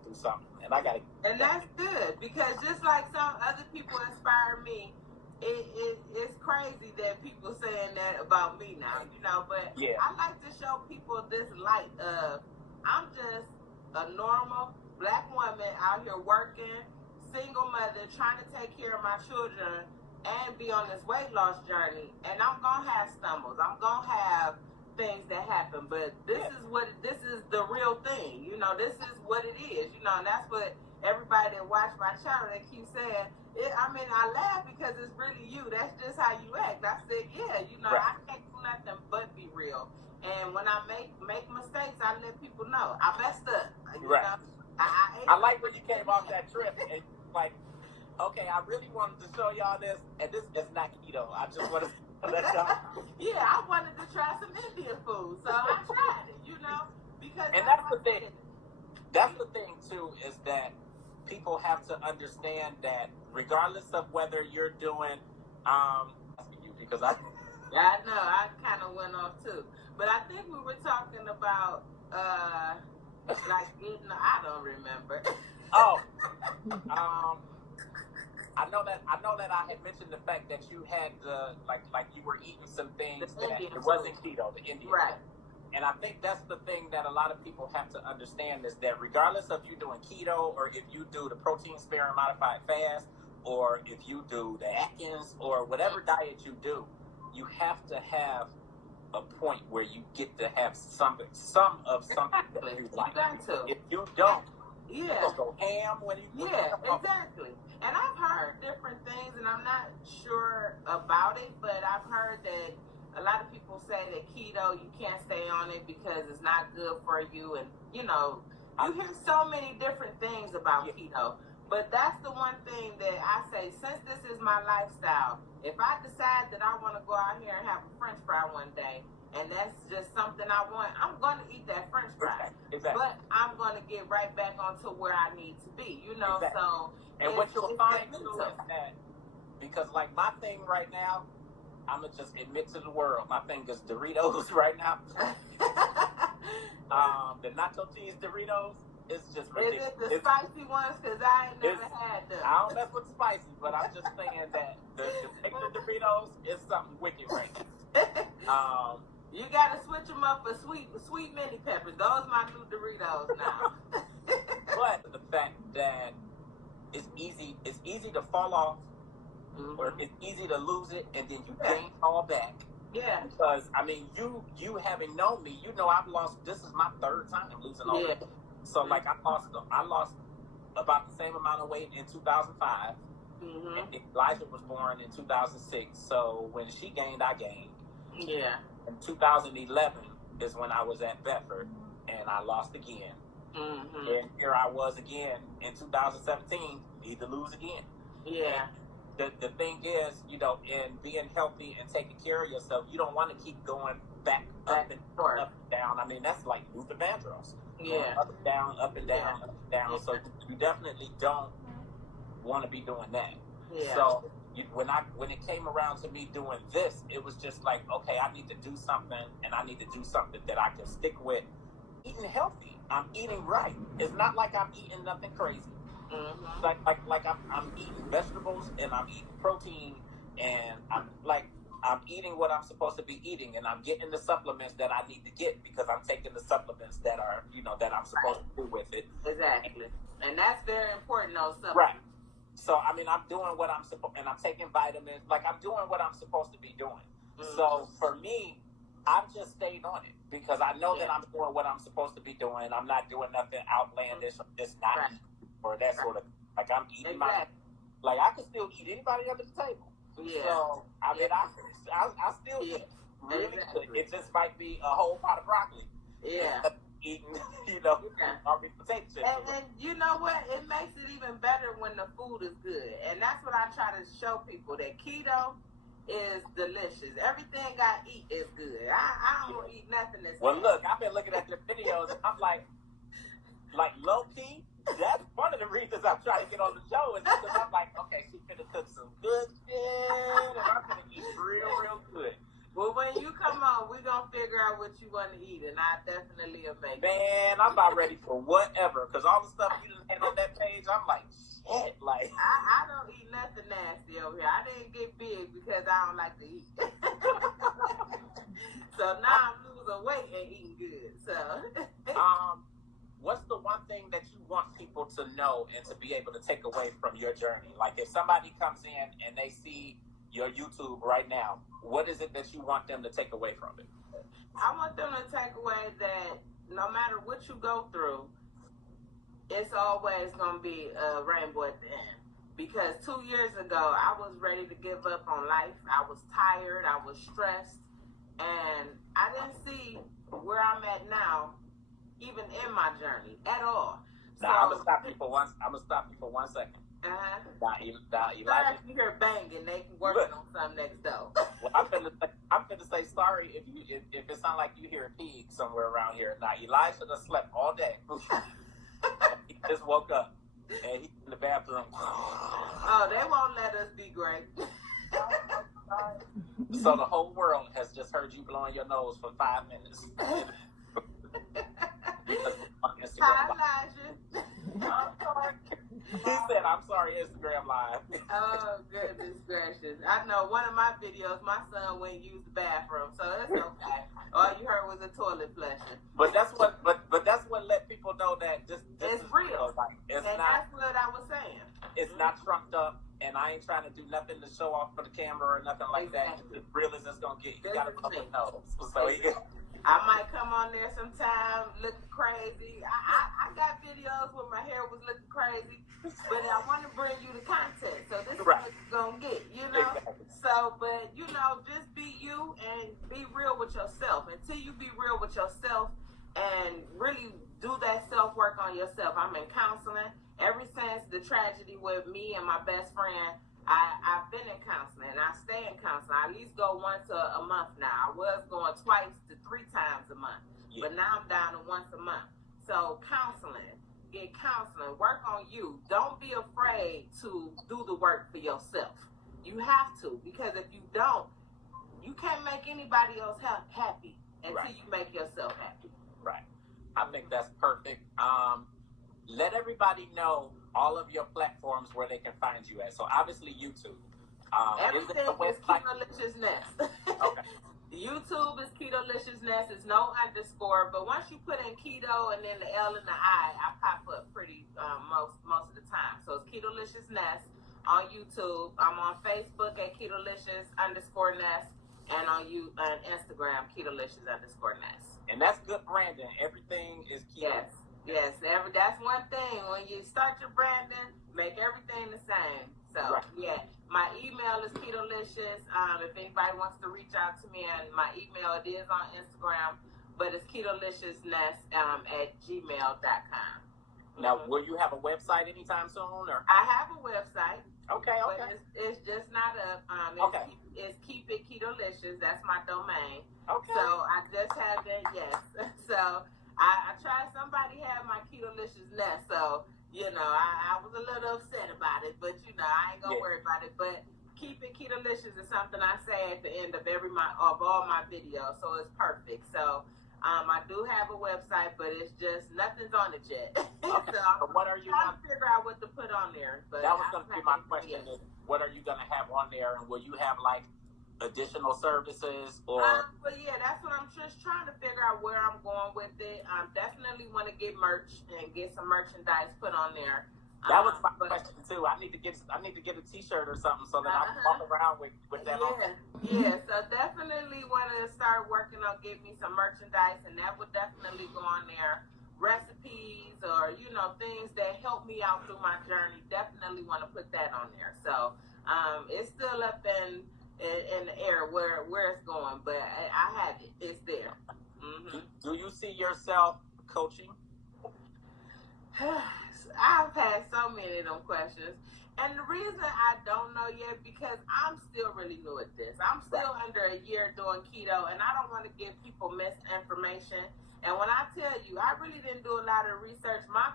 do something, and I gotta. And that's good, because just like some other people inspire me, it's crazy that people saying that about me now, you know. But yeah. I like to show people this light of I'm just a normal Black woman out here working, single mother, trying to take care of my children and be on this weight loss journey. And I'm gonna have stumbles. I'm gonna have things that happen, but this is the real thing, you know. This is what it is, you know. And that's what everybody that watch my channel, they keep saying it. I mean, I laugh because it's really you. That's just how you act. I said, yeah, you know, I can't do nothing but be real. And when I make mistakes, I let people know I messed up. You know? I like when you came off that trip and like, okay, I really wanted to show y'all this, and this is not keto. I just want to let y'all. Yeah, I wanted to try some Indian food, so I tried it, you know, because. And that's the thing. That's the thing too, is that people have to understand that regardless of whether you're doing, because I know I kind of went off too, but I think we were talking about like eating. I don't remember. Oh, I know that I had mentioned the fact that you had like you were eating some things that it wasn't keto, the Indian right. food. And I think that's the thing that a lot of people have to understand, is that regardless of you doing keto, or if you do the protein sparing modified fast, or if you do the Atkins, or whatever diet you do, you have to have a point where you get to have some of something that you like. You got to. If you don't, yeah, you're gonna go ham when you. Exactly. And I've heard different things, and I'm not sure about it, but I've heard that a lot of people say that keto, you can't stay on it because it's not good for you. And, you know, you hear so many different things about keto. But that's the one thing that I say, since this is my lifestyle, if I decide that I want to go out here and have a French fry one day, and that's just something I want, I'm going to eat that French fry. Exactly. But I'm going to get right back onto where I need to be, you know. Exactly. So, and what you'll find too is that, because like my thing right now, I'm going to just admit to the world, my thing is Doritos right now. The nacho cheese Doritos is just ridiculous. Is it the spicy ones? Because I ain't never had them. I don't mess with spicy, but I'm just saying that the regular Doritos is something wicked right now. You got to switch them up for sweet mini peppers. Those are my new Doritos now. But the fact that it's easy to fall off, or it's easy to lose it, and then you gain all back. Yeah. Because I mean, you having known me, you know I've lost. This is my third time losing all that. So like I lost about the same amount of weight in 2005. And Elijah was born in 2006. So when she gained, I gained. Yeah. In 2011 is when I was at Bedford, and I lost again. And here I was again in 2017, need to lose again. Yeah. And the thing is, you know, in being healthy and taking care of yourself, you don't want to keep going back up and down. I mean, that's like Luther Vandross. Yeah. Up and down, up and down, up and down. Yeah. So you definitely don't want to be doing that. Yeah. So when it came around to me doing this, it was just like, okay, I need to do something, and I need to do something that I can stick with. Eating healthy, I'm eating right. It's not like I'm eating nothing crazy. Like I'm eating vegetables, and I'm eating protein, and I'm eating what I'm supposed to be eating, and I'm getting the supplements that I need to get, because I'm taking the supplements that are, you know, that I'm supposed to do with it. Exactly. And that's very important, those supplements. Right. So, I mean, I'm doing what I'm supposed, and I'm taking vitamins. Like, I'm doing what I'm supposed to be doing. So, for me, I've just stayed on it, because I know that I'm doing what I'm supposed to be doing. I'm not doing nothing outlandish or just not eating, or that sort of, like, I'm eating like, I can still eat anybody under the table. Yeah. So, I mean, I still eat really good. It just might be a whole pot of broccoli. Yeah. Eating, you know, potato chips. And you know what? It makes it even better when the food is good. And that's what I try to show people, that keto is delicious. Everything I eat is good. I don't eat nothing that's Well, look, I've been looking at your videos, and I'm like low key, that's one of the reasons I'm trying to get on the show, is because I'm like, okay, she's gonna cook some good shit, and I'm gonna eat real good. Well, when you come on, we're out what you want to eat, and I definitely will make it. Man, I'm about ready for whatever, because all the stuff you done had on that page, I'm like, shit, like. I don't eat nothing nasty over here. I didn't get big because I don't like to eat. So now I'm losing weight and eating good. So. What's the one thing that you want people to know and to be able to take away from your journey? Like if somebody comes in and they see your YouTube right now, what is it that you want them to take away from it? I want them to take away that no matter what you go through, it's always going to be a rainbow at the end. Because 2 years ago, I was ready to give up on life. I was tired. I was stressed. And I didn't see where I'm at now, even in my journey, at all. Now, I'm going to stop you for 1 second. Uh-huh. Elijah, if you hear banging, they working on something next door. Well, I'm finna say sorry if it sounds like you hear a pig somewhere around here. Now, Elijah done slept all day. He just woke up and he's in the bathroom. Oh, they won't let us be great. So the whole world has just heard you blowing your nose for 5 minutes. Hi, Elijah. I'm sorry. He said, I'm sorry, Instagram Live. Oh, goodness gracious. I know one of my videos, my son went and used the bathroom, so it's okay. All you heard was a toilet flushing. But that's what let people know that this it's is real. Like, and that's what I was saying. It's not trumped up, and I ain't trying to do nothing to show off for the camera or nothing like that. As real as it's going to get. You got to put it nose. So, I might come on there sometime looking crazy. I got videos where my hair was looking crazy, but I want to bring you the content. So this is what you're going to get, you know? Exactly. So, but, you know, just be you and be real with yourself. Until you be real with yourself and really do that self-work on yourself. I'm in counseling. Ever since the tragedy with me and my best friend, I've been in counseling, and I stay in counseling. I at least go once a month now. I was going 2 to 3 times a month, but now I'm down to once a month. So counseling, get counseling, work on you. Don't be afraid to do the work for yourself. You have to, because if you don't, you can't make anybody else happy until you make yourself happy. Right. I think that's perfect. Let everybody know all of your platforms where they can find you at. So obviously YouTube. Everything is Ketolicious Nest. Okay. YouTube is Ketolicious Nest. It's no underscore, but once you put in keto and then the L and the I pop up pretty most of the time. So it's Ketolicious Nest on YouTube. I'm on Facebook at Ketolicious_Nest, and on Instagram Ketolicious_Nest. And that's good branding. Everything is keto. Yes, that's one thing. When you start your branding, make everything the same. So, my email is Ketolicious. If anybody wants to reach out to me, and my email, it is on Instagram, but it's Ketoliciousness at gmail.com. Now, will you have a website anytime soon? Or I have a website. Okay. But it's just not up. It's Keep It Ketolicious. That's my domain. Okay. So I just have it, So I tried, somebody had my Ketolicious Nest, so, you know, I was a little upset about it, but, you know, I ain't gonna worry about it. But Keep It Ketolicious is something I say at the end of all my videos, so it's perfect. So I do have a website, but it's just, nothing's on it yet. Okay. So what are you trying to figure out what to put on there. But that was going to be my question, is what are you going to have on there, and will you have, like, additional services or but that's what I'm just trying to figure out where I'm going with it. Definitely want to get merch and get some merchandise put on there. That was my question too. I need to get a T-shirt or something so that I can walk around with that on. So definitely want to start working on getting me some merchandise, and that would definitely go on there. Recipes or, you know, things that help me out through my journey, definitely want to put that on there. So it's still up in the air where it's going, but I have it. It's there. Mm-hmm. Do you see yourself coaching? I've had so many of them questions, and the reason I don't know yet, because I'm still really new at this. I'm still under a year doing keto, and I don't want to give people misinformation. And when I tell you, I really didn't do a lot of research. My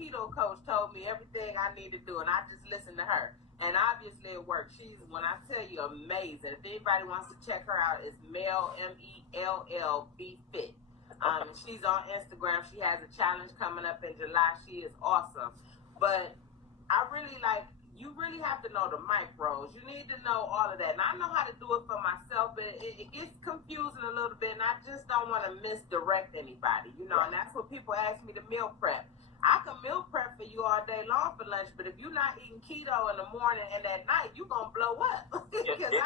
keto coach told me everything I need to do, and I just listened to her. And obviously it works. She's, when I tell you, amazing. If anybody wants to check her out, it's Mel, MELLB Fit. She's on Instagram. She has a challenge coming up in July. She is awesome. But I really you really have to know the micros. You need to know all of that. And I know how to do it for myself, but it gets confusing a little bit, and I just don't want to misdirect anybody, you know, and that's what people ask me to meal prep. I can meal prep for you all day long for lunch, but if you're not eating keto in the morning and at night, you're going to blow up because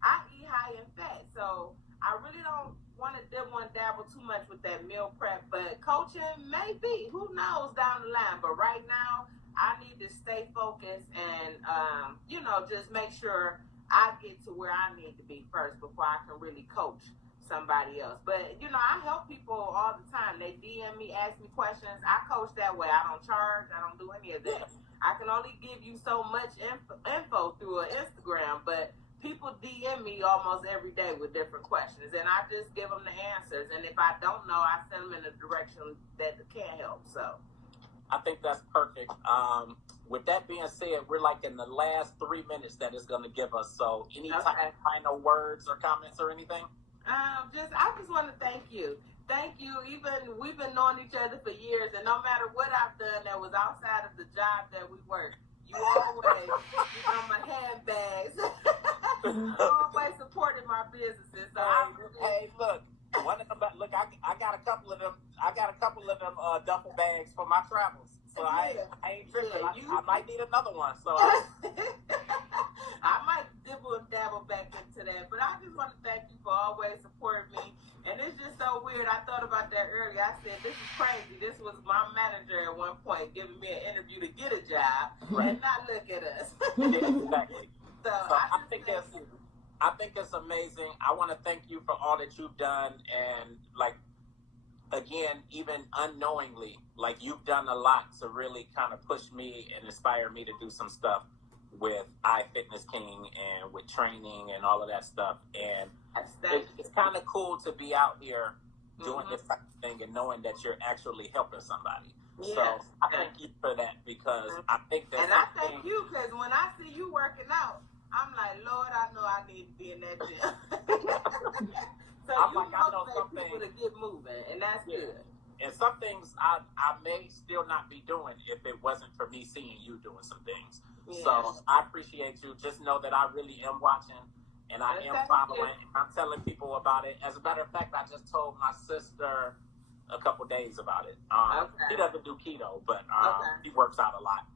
I eat high in fat. So I really don't want to dibble and dabble too much with that meal prep, but coaching maybe, who knows down the line. But right now, I need to stay focused and, you know, just make sure I get to where I need to be first before I can really coach somebody else. But, you know, I help people all the time. They DM me, ask me questions. I coach that way. I don't charge. I don't do any of that. I can only give you so much info through an Instagram, but people DM me almost every day with different questions, and I just give them the answers. And if I don't know, I send them in a direction that can help. So I think that's perfect. With that being said, we're like in the last 3 minutes that it's going to give us. So any type of final words or comments or anything? I just want to thank you. Thank you. Even we've been knowing each other for years, and no matter what I've done that was outside of the job that we work, you always, you know, my handbags, you always supported my businesses. So hey, look. One of them, look, I got a couple of them. I got a couple of them duffel bags for my travels. So I ain't tripping. I might need another one. So I might dibble and dabble back into that. But I just want to thank you for always supporting me. And it's just so weird. I thought about that earlier. I said, this is crazy. This was my manager at one point giving me an interview to get a job, and not look at us. Exactly. So I think it's amazing. I want to thank you for all that you've done, and like, again, even unknowingly, like, you've done a lot to really kind of push me and inspire me to do some stuff with Ifitnessking and with training and all of that stuff. And it's kind of cool to be out here doing this type of thing and knowing that you're actually helping somebody. Yes. So I thank you for that, because I think that. And I thank you, because when I see you working out, I'm like, Lord, I know I need to be in that gym. So I'm you like, I know some people things, to get moving, and that's good. And some things I may still not be doing if it wasn't for me seeing you doing some things. Yeah. So I appreciate you. Just know that I really am watching, and I am following. I'm telling people about it. As a matter of fact, I just told my sister a couple days about it. She doesn't do keto, but she works out a lot.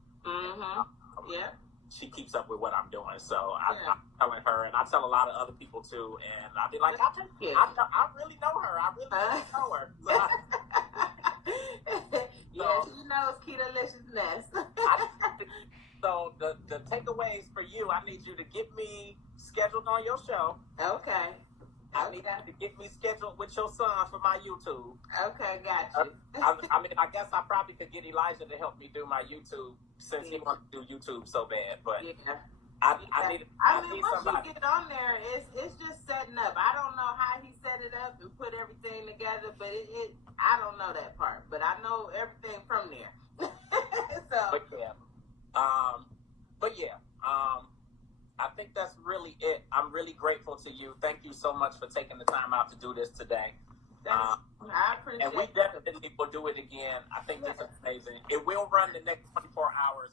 She keeps up with what I'm doing, so I'm telling her, and I tell a lot of other people too, and I'll be like, I really know her. I really know her. So, she knows Ketoliciousness. So the takeaways for you, I need you to get me scheduled on your show. Okay. I need you to get me scheduled with your son for my YouTube. Okay, got you. I mean, I guess I probably could get Elijah to help me do my YouTube, since he wants to do YouTube so bad. But I need once somebody. you get on there, it's just setting up. I don't know how he set it up and put everything together, but I don't know that part. But I know everything from there. I think that's really it. I'm really grateful to you. Thank you so much for taking the time out to do this today. I appreciate it. And we definitely will do it again. I think this is amazing. It will run the next 24 hours.